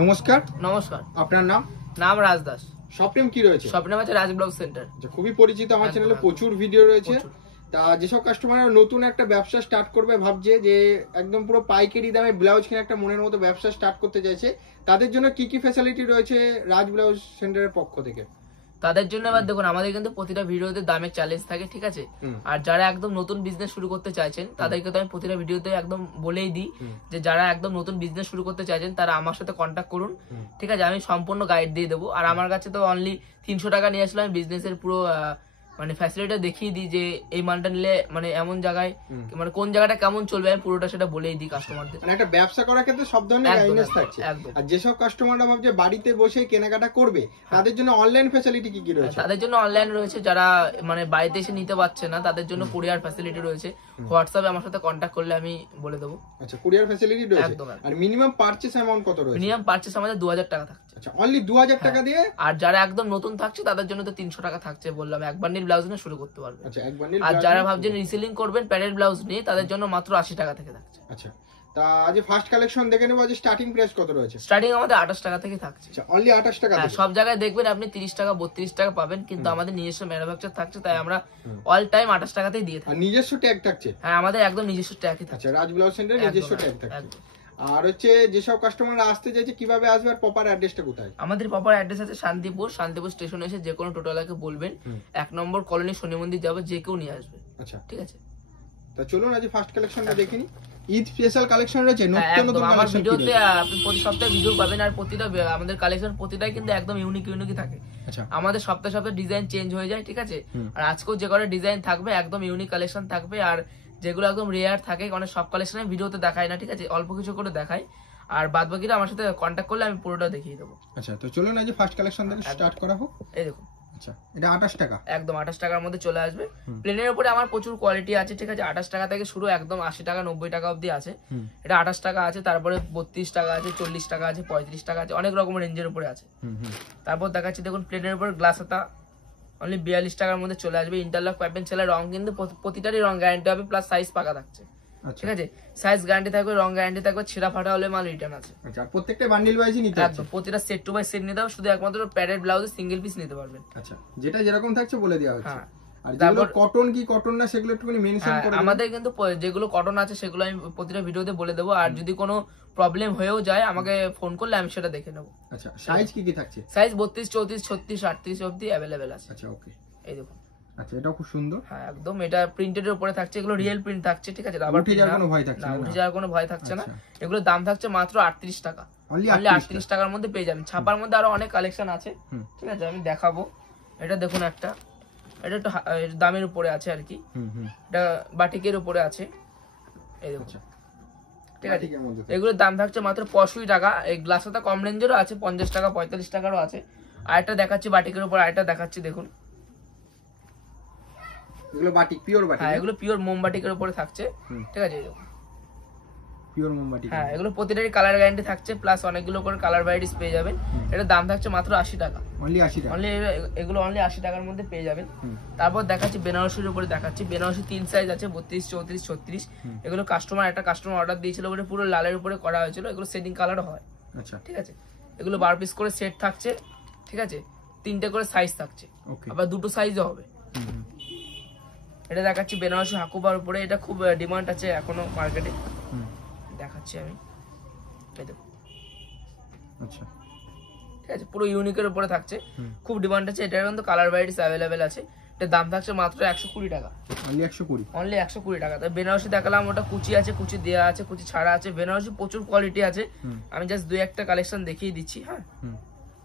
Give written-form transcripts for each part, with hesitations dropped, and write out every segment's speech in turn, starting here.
নমস্কার। নমস্কার। আপনার নাম? নাম রাজ দাস। শপ নেম কি রয়েছে? শপ নেম আছে রাজ ব্লগ সেন্টার। খুবই পরিচিত, আমার চ্যানেলে প্রচুর ভিডিও রয়েছে। তা যেসব কাস্টমাররা নতুন একটা ব্যবসা স্টার্ট করবে, ভাবছে যে একদম পুরো পাইকারি দামে ব্লাউজ কিনে একটা মনের মতো ব্যবসা স্টার্ট করতে চাইছে, তাদের জন্য কি কি ফ্যাসিলিটি রয়েছে রাজ ব্লাউজ সেন্টারের পক্ষ থেকে? তাদের জন্য এবার দেখুন, আমাদের কিন্তু প্রতিটা ভিডিওতে দামের চ্যালেঞ্জ থাকে, ঠিক আছে? আর যারা একদম নতুন বিজনেস শুরু করতে চাইছেন তাদেরকে তো আমি প্রতিটা ভিডিওতে একদম বলেই দিই যে যারা একদম নতুন বিজনেস শুরু করতে চাইছেন তারা আমার সাথে কন্ট্যাক্ট করুন, ঠিক আছে? আমি সম্পূর্ণ গাইড দিয়ে দেবো। আর আমার কাছে তো অনলি 300 টাকা নিয়ে আসলে আমি বিজনেসের পুরো মানে ফ্যাসিলিটি দেখিয়ে দিই যে এই মালটা নিলে মানে এমন জায়গায় মানে কোন জায়গাটা কেমন চলবে আমি পুরোটা সেটা বলেই দিই কাস্টমারদের। মানে একটা ব্যবসা করার ক্ষেত্রে সব ধরনের গাইডেন্স থাকছে। আর যেসব কাস্টমাররা ভাবছে বাড়িতে বসে কেনাকাটা করবে, তাদের জন্য অনলাইন ফ্যাসিলিটি কি কি রয়েছে? তাদের জন্য অনলাইন রয়েছে, যারা মানে বাড়িতে এসে নিতে পারছে না তাদের জন্য কুরিয়ার ফ্যাসিলিটি রয়েছে। হোয়াটসঅ্যাপে আমার সাথে কন্ট্যাক্ট করলে আমি বলে দেবো। আচ্ছা, কুরিয়ার ফ্যাসিলিটি রয়েছে। আর মিনিমাম পারচেজ অ্যামাউন্ট কত রয়েছে? মিনিমাম পারচেজ আমাদের 2000 টাকা থাকছে। আচ্ছা, অনলি 2000 টাকা দিয়ে। আর যারা একদম নতুন থাকছে তাদের জন্য তো 300 টাকা থাকছে, বললাম এক বান্ডিল ব্লাউজ নিয়ে শুরু করতে পারবে। আচ্ছা, এক বান্ডিল। আর যারা ভাবছেন রিসেলিং করবেন প্যাডেড ব্লাউজ নিয়ে, তাদের জন্য মাত্র 80 টাকা থেকে থাকছে। আচ্ছা, তা আজ ফার্স্ট কালেকশন দেখে নেবো। আজ স্টার্টিং প্রাইস কত রয়েছে? স্টার্টিং আমাদের 28 টাকা থেকে থাকছে। আচ্ছা, অনলি 28 টাকা। সব জায়গায় দেখবেন আপনি 30 টাকা 32 টাকা পাবেন, কিন্তু আমাদের নিজস্ব ম্যানুফ্যাকচার থাকছে, তাই আমরা অল টাইম 28 টাকাতেই দিয়ে থাকি। আর নিজস্ব ট্যাগ থাকছে? হ্যাঁ, আমাদের একদম নিজস্ব ট্যাগই থাকছে। আচ্ছা, রাজ ব্লাউজ সেন্টারে নিজস্ব ট্যাগ থাকছে। আর হচ্ছে যেসব কাস্টমাররা আসতে চাইছে কিভাবে আসবে আর প্রপার অ্যাড্রেসটা কোথায়? আমাদের প্রপার অ্যাড্রেস আছে শান্তিপুর স্টেশনে এসে যে কোনো টোটোওয়ালাকে বলবেন 1 নম্বর কলোনি শনি মন্দির যাবে, যে কেউ নিয়ে আসবে। আচ্ছা, ঠিক আছে। তা চলুন আজ ফার্স্ট কালেকশনটা দেখে নিই। ঈদ স্পেশাল কালেকশন রয়েছে, নতুন নতুন আমার ভিডিওতে আপনি প্রতি সপ্তাহে ভিডিও পাবেন, আর প্রতিটা আমাদের কালেকশন প্রতিটাই কিন্তু একদম ইউনিকই থাকে। আচ্ছা, আমাদের সপ্তাহে সপ্তাহে ডিজাইন চেঞ্জ হয়ে যায়, ঠিক আছে? আর আজকেও যে কটা ডিজাইন থাকবে একদম ইউনিক কালেকশন থাকবে, আর যেগুলো একদম রেয়ার থাকে, মানে সব কালেকশন ভিডিওতে দেখাই না, ঠিক আছে? অল্প কিছু করে দেখাই, আর বাদ বাকিটা আমার সাথে কন্ট্যাক্ট করলে আমি পুরোটা দেখিয়ে দেবো। আচ্ছা, তো চলুন আজ ফার্স্ট কালেকশন থেকে স্টার্ট করা হোক। এই দেখুন, আচ্ছা, এটা 28 টাকা। একদম 28 টাকার মধ্যে চলে আসবে। প্লেনের উপরে আমার প্রচুর কোয়ালিটি আছে, ঠিক আছে? 28 টাকা থেকে শুরু, একদম 80 টাকা 90 টাকা অবধি আছে। এটা 28 টাকা আছে, তারপরে 32 টাকা আছে, 40 টাকা আছে, 35 টাকা আছে, অনেক রকমের রেঞ্জের উপরে আছে। তারপর দেখাচ্ছি, দেখুন প্লেনের উপর গ্লাস হাতা অনলি 42 টাকার মধ্যে চলে আসবে। ইন্টারলক পাইপেন সেলার, রং কিন্তু প্রতিটারই রং গ্যারান্টি হবে, প্লাস সাইজ পাকা থাকছে, ঠিক আছে? সাইজ গ্যারান্টি থাকবে, রং গ্যারান্টি থাকবে, ছেঁড়া ফাটা হলে মাল রিটার্ন আছে। আচ্ছা, প্রত্যেকটা বান্ডিল ওয়াইজই নিতে হবে? একদম, প্রতিটা সেট টু বাই সেট নিতে হবে, শুধু একমাত্র প্যাডেড ব্লাউজে সিঙ্গেল পিস নিতে পারবেন। আচ্ছা, যেটা যেরকম থাকছে বলে দেওয়া হচ্ছে। হ্যাঁ, আর যেগুলো কটন কি কটন না সেগুলো একটুখানি মেনশন করে দিন। আমাদের কিন্তু যেগুলো কটন আছে সেগুলো আমি প্রতিটা ভিডিওতে বলে দেবো, আর যদি কোনো প্রবলেম হয়েও যায় আমাকে ফোন করলে আমি সেটা দেখে নেবো। আচ্ছা, সাইজ কি কি থাকছে? সাইজ 32 34 36 38 অবধি অ্যাভেলেবেল আছে। আচ্ছা, ওকে। এই দেখুন। আচ্ছা, এটাও খুব সুন্দর। হ্যাঁ, একদম এটা প্রিন্টেড এর উপরে থাকছে, এগুলো রিয়েল প্রিন্ট থাকছে, ঠিক আছে? রাবার উঠে যাওয়ার কোনো ভয় থাকছে না? উঠে যাওয়ার কোনো ভয় থাকছে না। এগুলোর দাম থাকছে মাত্র 38 টাকা। অনলি 38 টাকার মধ্যে পেয়ে যাবেন। ছাপার মধ্যে আরো অনেক কালেকশন আছে, ঠিক আছে? আমি দেখাবো। এটা দেখুন, একটা এটা একটু দামের উপরে আছে আর কি। এটা বাটিকের উপরে আছে, এই দেখুন, ঠিক আছে? এগুলোর দাম থাকছে মাত্র 65 টাকা। এই গ্লাসটা কম রেঞ্জেরও আছে, 50 টাকা 45 টাকারও আছে। আরেকটা দেখাচ্ছি বাটিকের উপর, আরেকটা দেখাচ্ছি, দেখুন। এগুলো বাটিক, পিওর বাটিক। হ্যাঁ, এগুলো পিওর মোমবাটিকের উপরে থাকছে, ঠিক আছে? দেখুন, পিওর মোমবাটিক। হ্যাঁ, এগুলো প্রতিটারই কালার গ্যারান্টি থাকছে, প্লাস অনেকগুলো করে কালার ভ্যারাইটিস পেয়ে যাবেন। এটার দাম থাকছে মাত্র 80 টাকা। অনলি 80 টাকা। এগুলো অনলি 80 টাকার মধ্যে পেয়ে যাবেন। তারপর দেখাচ্ছি বেনারসির উপরে, দেখাচ্ছি বেনারসি 3 সাইজ আছে, 32 34 36। এগুলো একটা কাস্টমার অর্ডার দিয়েছিল, বলে পুরো লালের উপরে করা হয়েছিল। এগুলো সেটিং কালারও হয়। আচ্ছা, ঠিক আছে? এগুলো 12 পিস করে সেট থাকছে, ঠিক আছে? 3টে করে সাইজ থাকছে, আবার 2টো সাইজও হবে। এটা দেখাচ্ছি বেনারসি হাকুবার উপরে, এটা খুব ডিমান্ড আছে এখনো মার্কেটে, দেখাচ্ছি আমি। আচ্ছা, ঠিক আছে? পুরো ইউনিকের উপরে থাকছে, খুব ডিমান্ড আছে। এটার কিন্তু কালার ভ্যারাইটিস অ্যাভেলেবেল আছে। এটার দাম থাকছে মাত্র 120 টাকা। অনলি 120 টাকা। তো বেনারসি দেখালাম, ওটা কুচি আছে, কুচি দেওয়া আছে, কুচি ছাড়া আছে। বেনারসি প্রচুর কোয়ালিটি আছে, আমি জাস্ট 2-1টা কালেকশন দেখিয়ে দিচ্ছি। হ্যাঁ,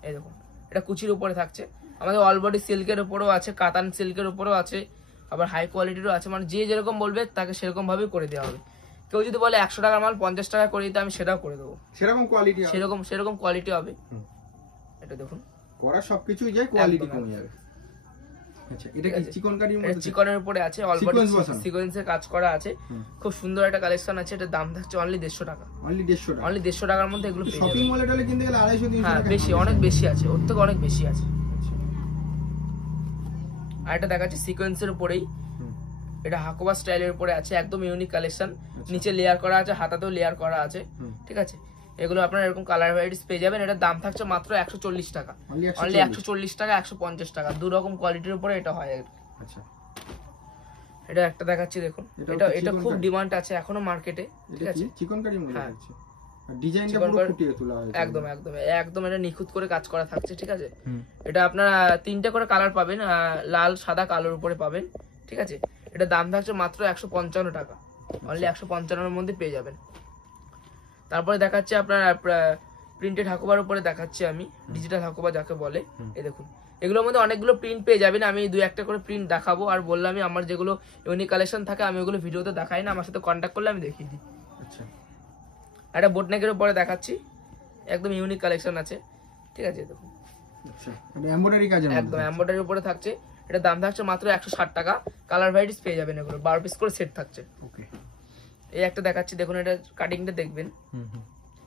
এই দেখুন, এটা কুচির উপরে থাকছে। আমাদের অল বডি সিল্কের উপরেও আছে, কাতান সিল্কের উপরেও আছে, আবার হাই কোয়ালিটিরও আছে। মানে যে যেরকম বলবে তাকে সেরকম ভাবেই করে দেওয়া হবে। কেউ যদি বলে 100 টাকার মাল 50 টাকা করে দিতে, আমি সেটাও করে দেবো। সেরকম কোয়ালিটি হবে। এটা দেখুন, করা সবকিছুই যায়, কোয়ালিটি কমে যাবে। আচ্ছা, এটা কি চিকনকারির মধ্যে? এটা চিকনের উপরে আছে, অল বডি সিকোয়েন্সের কাজ করা আছে, খুব সুন্দর একটা কালেকশন আছে। এটা দাম থাকছে অনলি 150 টাকা। অনলি 150 টাকা। অনলি 150 টাকার মধ্যে এগুলো পেয়ে যাবেন। শপিং মলে টলে কিনতে গেলে 250-300 টাকা। বেশি, অনেক বেশি আছে, ওর থেকে অনেক বেশি আছে। আর এটা দেখাচ্ছে সিকোয়েন্সের উপরেই, এটা হাকোবা স্টাইলের উপরে আছে, একদম ইউনিক কালেকশন। নিচে লেয়ার করা আছে, হাতাতেও লেয়ার করা আছে, ঠিক আছে? এগুলো আপনার এরকম কালার ভ্যারাইটিস পেয়ে যাবেন। এটার দাম থাকছে মাত্র 140 টাকা, অনলি 140 টাকা, 150 টাকা, দু রকম কোয়ালিটির উপরে এটা হয়। আচ্ছা, এটা একটা দেখাচ্ছি দেখুন, এটা খুব ডিমান্ড আছে এখনো মার্কেটে, ঠিক আছে। চিকনকারি মনে হচ্ছে, ডিজাইনটা পুরো ফুটিয়ে তোলা হয়েছে, একদম একদম একদম এটা নিখুঁত করে কাজ করা থাকছে, ঠিক আছে। এটা আপনারা 3টে করে কালার পাবেন, লাল, সাদা, কালোর উপরে পাবেন, ঠিক আছে। এটা দাম থাকছে মাত্র 155 টাকা, অনলি 155 এর মধ্যে পেয়ে যাবেন। তারপরে দেখাচ্ছি আপনার প্রিন্টেড হাকুবার উপরে দেখাচ্ছি আমি, ডিজিটাল হাকুবা যাকে বলে। এই দেখুন, এগুলোর মধ্যে অনেকগুলো প্রিন্ট পেয়ে যাবেন, আমি 2-1টা করে প্রিন্ট দেখাবো। আর বললামই আমার যেগুলো ইউনিক কালেকশন থাকে আমি ওগুলো ভিডিওতে দেখাই না, আমার সাথে কন্ট্যাক্ট করলে আমি দেখিয়ে দিই। আচ্ছা, একটা বোটনেকের উপরে দেখাচ্ছি, একদম ইউনিক কালেকশন আছে, ঠিক আছে। দেখুন, আচ্ছা, এটা এমব্রয়ডারি কাজের মধ্যে, একদম এমব্রয়ডারির উপরে থাকছে। এটা দাম থাকছে মাত্র 160 টাকা, কালার ভ্যারাইটিস পেয়ে যাবেন, এগুলো 12 পিস করে সেট থাকছে। ওকে, এই একটা দেখাচ্ছি দেখুন, এটা কাটিংটা দেখবেন,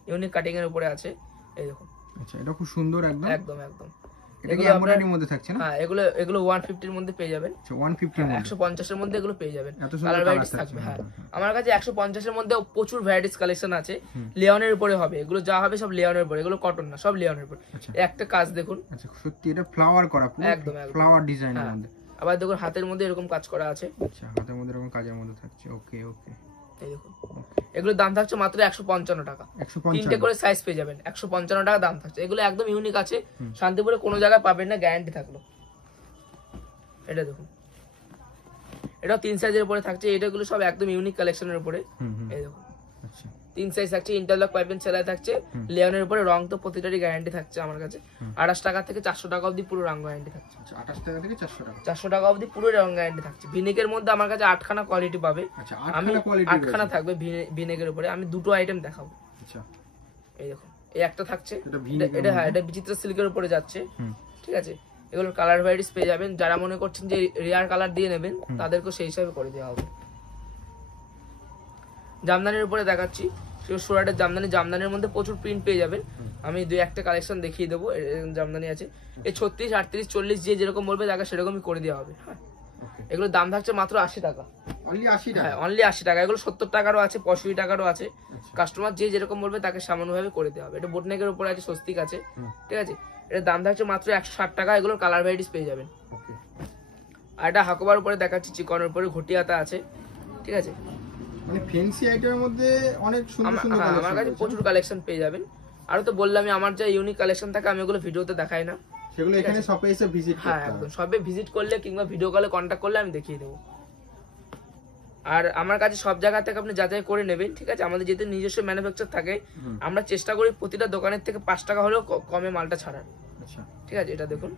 ইউনিক কাটিং এর উপরে আছে, এই দেখুন। আচ্ছা, এটা খুব সুন্দর, একদম একদম একদম এগুলো এমব্রয়ডারির মধ্যে থাকছে না? হ্যাঁ, এগুলো 150 এর মধ্যে পেয়ে যাবেন। আচ্ছা, 150 এর মধ্যে, 150 এর মধ্যে এগুলো পেয়ে যাবেন, এত সুন্দর কালার ভ্যারাইটিস থাকবে। হ্যাঁ, আমার কাছে 150 এর মধ্যে প্রচুর ভ্যারাইটিস কালেকশন আছে, লিওনের উপরে হবে, এগুলো যা হবে সব লিওনের উপরে, এগুলো কটন না, সব লিওনের উপরে। একটা কাজ দেখুন, আচ্ছা, সত্যি এটা ফ্লাওয়ার করা, পুরো একদম ফ্লাওয়ার ডিজাইনের মধ্যে। আবার দেখুন হাতের মধ্যে এরকম কাজ করা আছে, আচ্ছা, হাতের মধ্যে এরকম কাজের মধ্যে থাকছে। ওকে ওকে, এই দেখুন, এগুলোর দাম থাকছে মাত্র 155 টাকা, 3টে করে সাইজ পেয়ে যাবেন, 155 টাকা দাম থাকছে। এগুলো একদম ইউনিক আছে, শান্তিপুরে কোনো জায়গায় পাবেন না, গ্যারান্টি থাকলো। এটা দেখুন, এটাও 3 সাইজের উপরে থাকছে, এটাগুলো সব একদম ইউনিক কালেকশনের উপরে। এই দেখুন, আচ্ছা, 3 সাইজ থাকছে, ইন্টারলক পাইপেন সেলাই থাকছে, লিওনের উপরে। রং তো প্রতিটারই গ্যারান্টি থাকছে আমার কাছে, 28 টাকা থেকে 400 টাকা অবধি পুরো রং গ্যারান্টি থাকছে। 28 টাকা থেকে 400 টাকা, 400 টাকা অবধি পুরো রং গ্যারান্টি থাকছে। ভিনেকের মধ্যে আমার কাছে 8খানা কোয়ালিটি পাবে, আচ্ছা, আমি 8খানা কোয়ালিটি, 8খানা থাকবে ভিনেকের উপরে। আমি দুটো আইটেম দেখাবো। আচ্ছা, এই দেখুন, এই একটা থাকছে, এটা হ্যাঁ, এটা বিচিত্র সিল্কের উপরে যাচ্ছে, ঠিক আছে। এগুলোর কালার ভ্যারাইটিস পেয়ে যাবেন, যারা মনে করছেন যে রিয়ার কালার দিয়ে নেবেন তাদেরকে সেই হিসাবে করে দেওয়া হবে। জামদানির উপরে দেখাচ্ছি, সুরাটের জামদানির মধ্যে প্রচুর প্রিন্ট পেয়ে যাবেন। আমি 2-1টা কালেকশন দেখিয়ে দেবো, জামদানি আছে। এই 36, 38, 40 যে যেরকম বলবে তাকে সেরকমই করে দেওয়া হবে। হ্যাঁ, এগুলোর দাম থাকছে মাত্র 80 টাকা, অনলি 80 টাকা। হ্যাঁ, অনলি 80 টাকা। এগুলো 70 টাকারও আছে, 65 টাকারও আছে। কাস্টমার যে যেরকম বলবে তাকে সামান্যভাবে করে দেওয়া হবে। এটা বোটনেকের উপরে আছে, স্বস্তিক আছে, ঠিক আছে। এটার দাম থাকছে মাত্র 160 টাকা, এগুলোর কালার ভ্যারাইটিস পেয়ে যাবেন। আর এটা হাকোবার উপরে দেখাচ্ছি, চিকনের উপরে ঘটিয়াতা আছে, ঠিক আছে। মানে ফ্যান্সি আইটেমের মধ্যে অনেক সুন্দর সুন্দর কালেকশন, আমার কাছে প্রচুর কালেকশন পেয়ে যাবেন। আর তো বললামই আমার যা ইউনিক কালেকশন থাকে আমি ওগুলো ভিডিওতে দেখাই না, সেগুলো এখানে শপে এসে ভিজিট করতে হবে। হ্যাঁ, একদম শপে ভিজিট করলে কিংবা ভিডিও কলে কন্টাক্ট করলে আমি দেখিয়ে দেবো। আর আমার কাছে সব জায়গা থেকে আপনি যাচাই করে নেবেন, ঠিক আছে। আমাদের যেহেতু নিজস্ব ম্যানুফ্যাকচার থাকে, আমরা চেষ্টা করি প্রতিটা দোকানের থেকে 5 টাকা হলেও কমে মালটা ছাড়ার, আচ্ছা, ঠিক আছে। এটা দেখুন,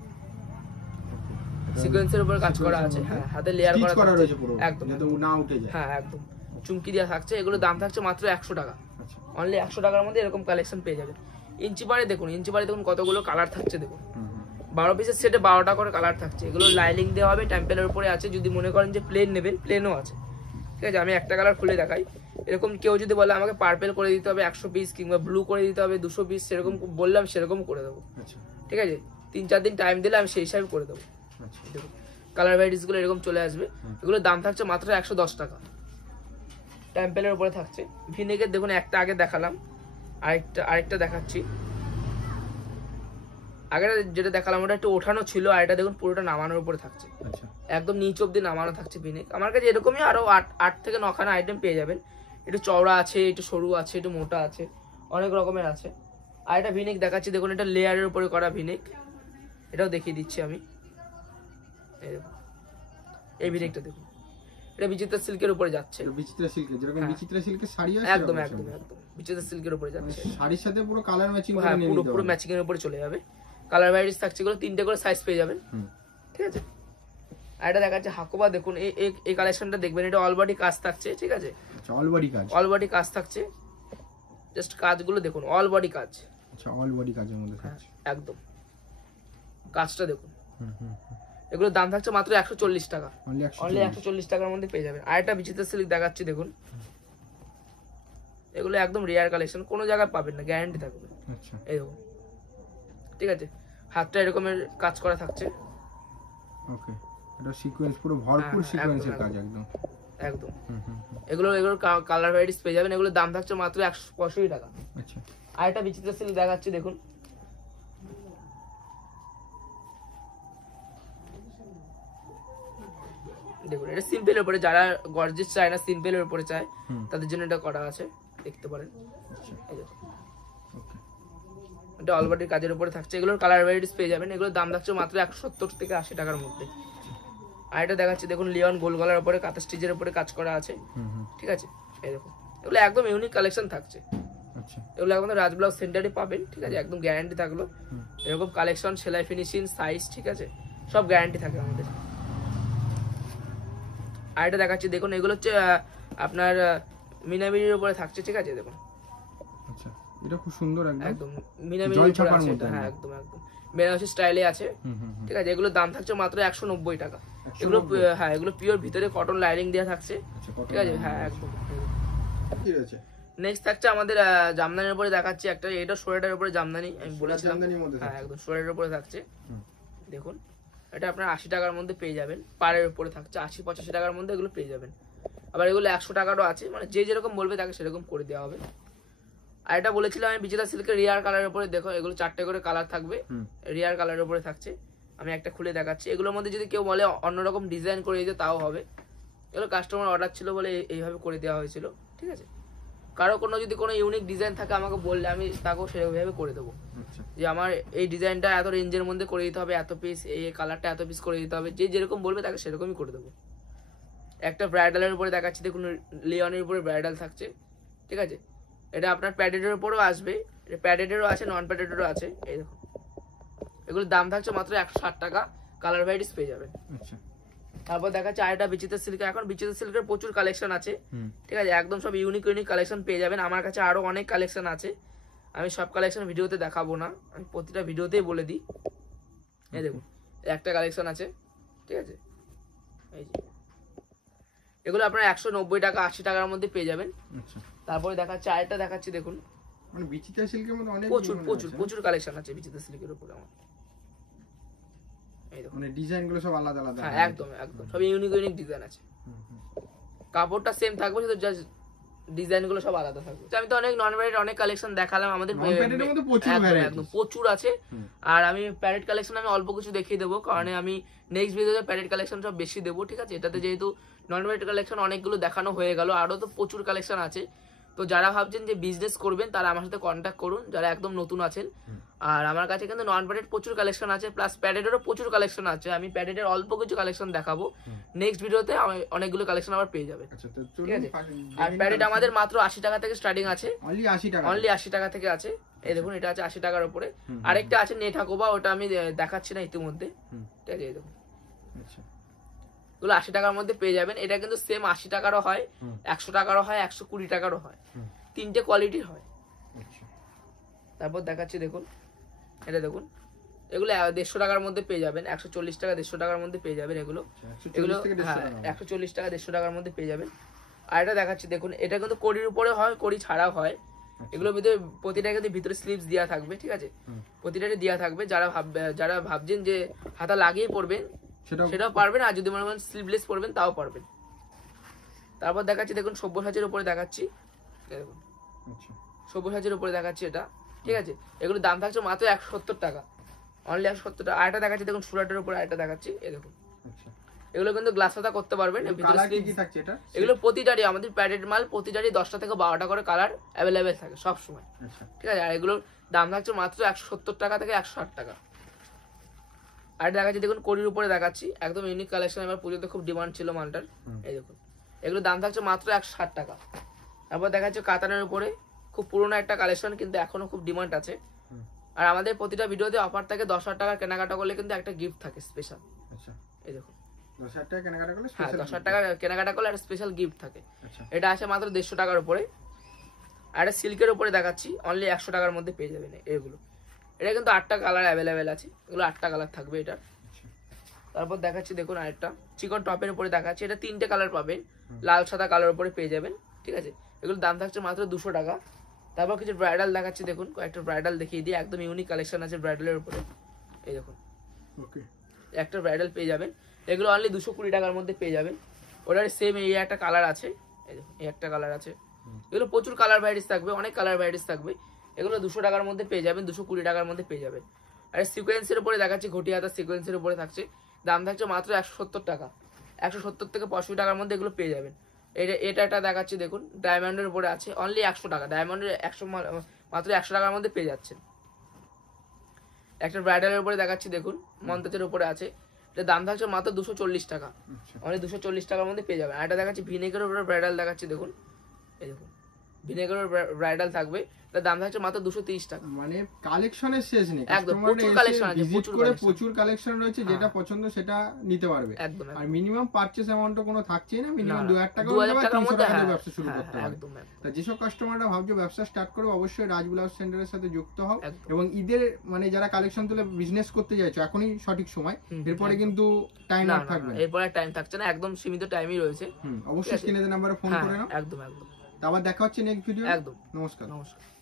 সিকোয়েন্সের উপর কাজ করা আছে, হ্যাঁ, হাতে লেয়ার করা রয়েছে পুরো, একদম, যাতে না উঠে যায়। হ্যাঁ, একদম চুমকি দেওয়া থাকছে। এগুলো দাম থাকছে মাত্র 100 টাকা, আচ্ছা, অনলি 100 টাকার মধ্যে এরকম কালেকশন পেয়ে যাবেন। ইঞ্চি পাড়ে দেখুন কতগুলো কালার থাকছে, দেখুন 12 পিসের সেটে 12টা করে কালার থাকছে। এগুলো লাইনিং দেওয়া হবে, টেম্পেলের উপরে আছে। যদি মনে করেন যে প্লেন নেবেন, প্লেনও আছে, ঠিক আছে। আমি একটা কালার খুলে দেখাই। এরকম কেউ যদি বলে আমাকে পার্পেল করে দিতে হবে 100 পিস কিংবা ব্লু করে দিতে হবে 200 পিস, সেরকম বললাম সেরকম করে দেবো, ঠিক আছে। 3-4 দিন টাইম দিলে আমি সেই হিসাবে করে দেবো। দেখুন, কালার ভ্যারাইটিস গুলো এরকম চলে আসবে। এগুলোর দাম থাকছে মাত্র 110 টাকা, টেম্পেলের উপরে থাকছে। ভিনেকের দেখুন, একটা আগে দেখালাম, আরেকটা দেখাচ্ছি। আগে যেটা দেখালাম ওটা একটু ওঠানো ছিল, আর এটা দেখুন পুরোটা নামানোর উপরে থাকছে, একদম নিচ অব্দি নামানো থাকছে ভিনেক। আমার কাছে এরকমই আরো 8 থেকে 9খানা আইটেম পেয়ে যাবেন। একটু চওড়া আছে, একটু সরু আছে, একটু মোটা আছে, অনেক রকমের আছে। আর এটা ভিনেক দেখাচ্ছি, দেখুন এটা লেয়ারের উপরে করা ভিনেক, এটাও দেখিয়ে দিচ্ছি আমি। এই দেখুন, এই ভিনেকটা দেখুন, এটা বিচিত্র সিল্কের উপরে যাচ্ছে। বিচিত্র সিল্কের, যেরকম বিচিত্র সিল্কের শাড়ি আছে, একদম একদম একদম বিচিত্র সিল্কের উপরে যাচ্ছে। শাড়ির সাথে পুরো কালার ম্যাচিং করে নিয়ে নিতে হবে, পুরো ম্যাচিং এর উপরে চলে যাবে। কালার ভ্যারাইটিস থাকছে, এগুলো 3টে করে সাইজ পেয়ে যাবেন, ঠিক আছে। আর এটা দেখাচ্ছে হাকোবা, দেখুন এই কালেকশনটা দেখবেন, এটা অল বডি কাজ থাকছে, ঠিক আছে। আচ্ছা, অল বডি কাজ, অল বডি কাজ থাকছে। জাস্ট কাজগুলো দেখুন, অল বডি কাজ। আচ্ছা, অল বডি কাজের মধ্যে থাকছে, একদম কাজটা দেখুন। এগুলোর দাম থাকছে মাত্র 140 টাকা, অনলি 140 টাকার মধ্যে পেয়ে যাবেন। আর একটা বিচিত্র সিল্ক দেখাচ্ছি, দেখুন এগুলো একদম রেয়ার কালেকশন, কোনো জায়গায় পাবেন না, গ্যারান্টি থাকবে। আচ্ছা, এই দেখুন, ঠিক আছে। হাতটা এরকমের কাজ করা থাকছে, ওকে। এটা সিকোয়েন্স, পুরো ভরপুর সিকোয়েন্সের কাজ, একদম একদম। এগুলো কালার ভ্যারাইটিস পেয়ে যাবেন। এগুলোর দাম থাকছে মাত্র 165 টাকা। আচ্ছা, আর একটা বিচিত্র সিল্ক দেখাচ্ছি দেখুন, দেখুন এটা সিম্পলের উপরে, যারা গর্জিয়াস চায় না সিম্পলের উপরে চায় তাদের জন্য এটা করা আছে, দেখতে পারেন। এই দেখুন এটা অল বডির কাজের উপরে থাকছে, এগুলোর কালার ভ্যারাইটিস পেয়ে যাবেন। এগুলোর দাম থাকছে মাত্র 170 থেকে 80 টাকার মধ্যে। আর এটা দেখাচ্ছি দেখুন লিওন গোল গলার উপরে কাঁথা স্টিচের উপরে কাজ করা আছে, ঠিক আছে। এই দেখুন এগুলো একদম ইউনিক কালেকশন থাকছে, এগুলো একদম রাজ ব্লাউজ সেন্টারে পাবেন, ঠিক আছে, একদম গ্যারান্টি থাকলো। এরকম কালেকশন, সেলাই ফিনিশিং, সাইজ, ঠিক আছে, সব গ্যারান্টি থাকে আমাদের। আর এটা দেখাচ্ছি দেখুন, এগুলো হচ্ছে আপনার মিনামিনির উপরে থাকছে, ঠিক আছে, দেখুন আচ্ছা এটা খুব সুন্দর একদম মিনামিনির উপরে আছে এটা, হ্যাঁ একদম একদম বেনারসি স্টাইলে আছে, ঠিক আছে। এগুলোর দাম থাকছে মাত্র 190 টাকা। এগুলো হ্যাঁ এগুলো পিওর ভিতরে কটন লাইনিং দেওয়া থাকছে, ঠিক আছে, হ্যাঁ একদম। নেক্সট থাকছে আমাদের জামদানির উপরে দেখাচ্ছি একটা, এটা সোয়েটারের উপরে জামদানি, আমি বলেছিলাম, হ্যাঁ একদম সোয়েটারের উপরে থাকছে। দেখুন এটা আপনার 80 টাকার মধ্যে পেয়ে যাবেন, পাড়ের উপরে থাকছে 80-85 টাকার মধ্যে এগুলো পেয়ে যাবেন। আবার এগুলো 100 টাকারও আছে, মানে যে যেরকম বলবে তাকে সেরকম করে দেওয়া হবে। আর এটা বলেছিলাম আমি বিচিত্রা সিল্কের রিয়ার কালারের উপরে, দেখো এগুলো 4টে করে কালার থাকবে, রিয়ার কালারের উপরে থাকছে। আমি একটা খুলে দেখাচ্ছি, এগুলোর মধ্যে যদি কেউ বলে অন্যরকম ডিজাইন করে দিতে তাও হবে, এগুলো কাস্টমার অর্ডার ছিল বলে এইভাবে করে দেওয়া হয়েছিল, ঠিক আছে। কারো কোনো যদি কোনো ইউনিক ডিজাইন থাকে আমাকে বললে আমি তাকেও সেভাবে করে দেবো, যে আমার এই ডিজাইনটা এত রেঞ্জের মধ্যে করে দিতে হবে, এত পিস, এই কালারটা এত পিস করে দিতে হবে, যে যেরকম বলবে তাকে সেরকমই করে দেবো। একটা ব্রাইডালের উপরে দেখাচ্ছি দেখুন, লিওনের উপরে ব্রাইডাল থাকছে, ঠিক আছে। এটা আপনার প্যাডেডের উপরেও আসবে, এটা প্যাডেডেরও আছে, নন প্যাডেডেরও আছে। এই দেখুন এগুলোর দাম থাকছে মাত্র 160 টাকা, কালার ভ্যারাইটিস পেয়ে যাবেন। তারপর দেখাচ্ছে আরেকটা বিচিত্রা সিল্ক, এখন বিচিত্রা সিল্কের প্রচুর কালেকশন আছে, ঠিক আছে, একদম সব ইউনিক ইউনিক কালেকশন পেয়ে যাবেন। আমার কাছে আরো অনেক কালেকশন আছে, আমি সব কালেকশন ভিডিওতে দেখাবো না, আমি প্রতিটা ভিডিওতেই বলে দিই। এই দেখুন একটা কালেকশন আছে, ঠিক আছে, এই যে এগুলো আপনার 190 টাকা 80 টাকার মধ্যে পেয়ে যাবেন। তারপরে দেখাচ্ছি আরেকটা দেখাচ্ছি দেখুন, মানে বিচিত্রা সিল্কের মধ্যে অনেক প্রচুর প্রচুর প্রচুর কালেকশন আছে বিচিত্রা সিল্কের উপরে আমার। এই দেখুন মানে ডিজাইনগুলো সব আলাদা আলাদা, হ্যাঁ একদম একদম সব ইউনিক ইউনিক ডিজাইন আছে। কাপড়টা সেম থাকবে, শুধু জাস্ট ডিজাইনগুলো সব আলাদা থাকবে। আমি তো অনেক নন প্যারেড অনেক কালেকশন দেখালাম, আমাদের একদম প্রচুর আছে। আর আমি প্যারেড কালেকশন আমি অল্প কিছু দেখিয়ে দেবো, কারণ আমি নেক্সট ভিডিওতে প্যারেড কালেকশন সব বেশি দেবো, ঠিক আছে। এটাতে যেহেতু নন প্যারেড কালেকশন অনেকগুলো দেখানো হয়ে গেল, আরো তো প্রচুর কালেকশন আছে। তো যারা ভাবছেন যে বিজনেস করবেন তারা আমার সাথে কন্ট্যাক্ট করুন, যারা একদম নতুন আছেন। আর আমার কাছে কিন্তু নন প্যাডেড প্রচুর কালেকশন আছে, প্লাস প্যাডেডেরও প্রচুর কালেকশন আছে। আমি প্যাডেডের অল্প কিছু কালেকশন দেখাবো, নেক্সট ভিডিওতে আমি অনেকগুলো কালেকশন আবার পেয়ে যাবে, ঠিক আছে। আর প্যাডেড আমাদের মাত্র 80 টাকা থেকে স্টার্টিং আছে, অনলি 80 টাকা থেকে আছে। এই দেখুন এটা আছে 80 টাকার উপরে। আরেকটা আছে নেট হাকোবা, ওটা আমি দেখাচ্ছি না ইতিমধ্যে, ঠিক আছে। এই দেখুন এগুলো 80 টাকার মধ্যে পেয়ে যাবেন। এটা কিন্তু সেম 80 টাকারও হয়, 100 টাকারও হয়, 120 টাকারও হয়, তিনটে কোয়ালিটির হয়। তারপর দেখাচ্ছি দেখুন, এটা দেখুন এগুলো 150 টাকার মধ্যে পেয়ে যাবেন, 140 টাকা 150 টাকার মধ্যে পেয়ে যাবেন। এগুলো 140 টাকা 150 টাকার মধ্যে পেয়ে যাবেন। আর এটা দেখাচ্ছি দেখুন, এটা কিন্তু কড়ির উপরে হয়, কড়ি ছাড়া হয়। এগুলোর ভিতরে প্রতিটা কিন্তু ভিতরে স্লিভস দেওয়া থাকবে, ঠিক আছে, প্রতিটারই দেওয়া থাকবে। যারা ভাবছেন যে হাতা লাগিয়ে পরবেন সেটাও পারবেন, আর যদি মনে করেন স্লিভলেস পরবেন তাও পারবেন। তারপর দেখাচ্ছি দেখুন সব্যসাচীর উপরে দেখাচ্ছি, দেখুন সব্যসাচীর উপরে দেখাচ্ছি এটা, ঠিক আছে। এগুলোর দাম থাকছে মাত্র 170 টাকা, অনলি 170 টাকা। আরেকটা দেখাচ্ছি দেখুন সুরাটের উপরে আরেকটা দেখাচ্ছি, এই দেখুন এগুলো কিন্তু গ্লাস হাতা করতে পারবেন। এগুলো প্রতিটারই আমাদের প্যাডেড মাল, প্রতিটারই 10টা থেকে 12টা করে কালার অ্যাভেলেবেল থাকে সব সময়, ঠিক আছে। আর এগুলোর দাম থাকছে মাত্র 170 টাকা থেকে 160 টাকা। আর দেখাচ্ছি দেখুন কড়ির উপরে দেখাচ্ছি, একদম ইউনিক কালেকশন, এবার পুজোতে খুব ডিমান্ড ছিল মালটার। এই দেখুন এগুলোর দাম থাকছে মাত্র 160 টাকা। তারপর দেখাচ্ছে কাতানের উপরে, খুব পুরোনো একটা কালেকশন, কিন্তু এখনো খুব ডিমান্ড আছে। আর আমাদের প্রতিটা ভিডিওতে অফার থাকে, 10,000 টাকার কেনাকাটা করলে কিন্তু একটা গিফট থাকে স্পেশাল। এই দেখুন 10,000 টাকা কেনাকাটা করলে, হ্যাঁ 10,000 টাকা কেনাকাটা করলে একটা স্পেশাল গিফট থাকে। এটা আছে মাত্র 150 টাকার উপরে। আর এটা সিল্কের উপরে দেখাচ্ছি, অনলি 100 টাকার মধ্যে পেয়ে যাবেন এগুলো। এটা কিন্তু 8টা কালার অ্যাভেলেবেল আছে, এগুলো 8টা কালার থাকবে এটা। তারপর দেখাচ্ছি দেখুন আরেকটা চিকন টপের উপরে দেখাচ্ছি, এটা 3টে কালার পাবেন, লাল সাদা কালার উপরে পেয়ে যাবেন, ঠিক আছে। এগুলোর দাম থাকছে মাত্র 200 টাকা। তারপর কিছু ব্রাইডাল দেখাচ্ছি দেখুন, কয়েকটা ব্রাইডাল দেখিয়ে দিই, একদম ইউনিক কালেকশন আছে ব্রাইডালের উপরে। এই দেখুন একটা ব্রাইডাল পেয়ে যাবেন, এগুলো অনলি 220 টাকার মধ্যে পেয়ে যাবেন। ওটার সেম এই একটা কালার আছে, এই দেখুন এই একটা কালার আছে। এগুলো প্রচুর কালার ভ্যারাইটিস থাকবে, অনেক কালার ভ্যারাইটিস থাকবে। এগুলো 200 টাকার মধ্যে পেয়ে যাবেন, 220 টাকার মধ্যে পেয়ে যাবেন। আর সিকোয়েন্সের উপরে দেখাচ্ছি, ঘটি হাতা সিকোয়েন্সের উপরে থাকছে, দাম থাকছে মাত্র 170 টাকা। 170 থেকে 65 টাকার মধ্যে এগুলো পেয়ে যাবেন। এটা দেখাচ্ছি দেখুন, ডায়মন্ডের উপরে আছে, অনলি 100 টাকা। ডায়মন্ডের 100 মাত্র 100 টাকার মধ্যে পেয়ে যাচ্ছেন। একটা ব্রাইডালের উপরে দেখাচ্ছি দেখুন, মন্তাজের উপরে আছে, এটা দাম থাকছে মাত্র 240 টাকা। অনলি 240 টাকার মধ্যে পেয়ে যাবেন। আর এটা দেখাচ্ছি ভিনেগারের উপরে ব্রাইডাল দেখাচ্ছি দেখুন, এই দেখুন ভিনেগারের ব্রাইডাল থাকবে, এটা দাম থাকছে মাত্র 230 টাকা। মানে কালেকশনের শেষ নেই, একদম প্রচুর কালেকশন আছে, প্রচুর কালেকশন রয়েছে, যেটা পছন্দ সেটা নিতে পারবে। একদম। আর মিনিমাম পারচেজ অ্যামাউন্ট কোনো থাকছেই না, মিনিমাম 2000 টাকা 2000 টাকার মধ্যে ব্যবসা শুরু করতে হবে। একদম। তা যেসব কাস্টমাররা ভাবছো ব্যবসা স্টার্ট করবে, অবশ্যই রাজ ব্লাউজ সেন্টারের সাথে যুক্ত হও। একদম। এবং ঈদের মানে যারা কালেকশন তুলে বিজনেস করতে চাইছো, এখনই সঠিক সময়, এরপরে কিন্তু টাইম আর থাকবে না। এরপরে টাইম থাকছে না, একদম সীমিত টাইমই রয়েছে। অবশ্যই স্ক্রিনে নাম্বারে ফোন করে নাও। একদম। আবার দেখা হচ্ছে নেক্সট ভিডিও। একদম। নমস্কার।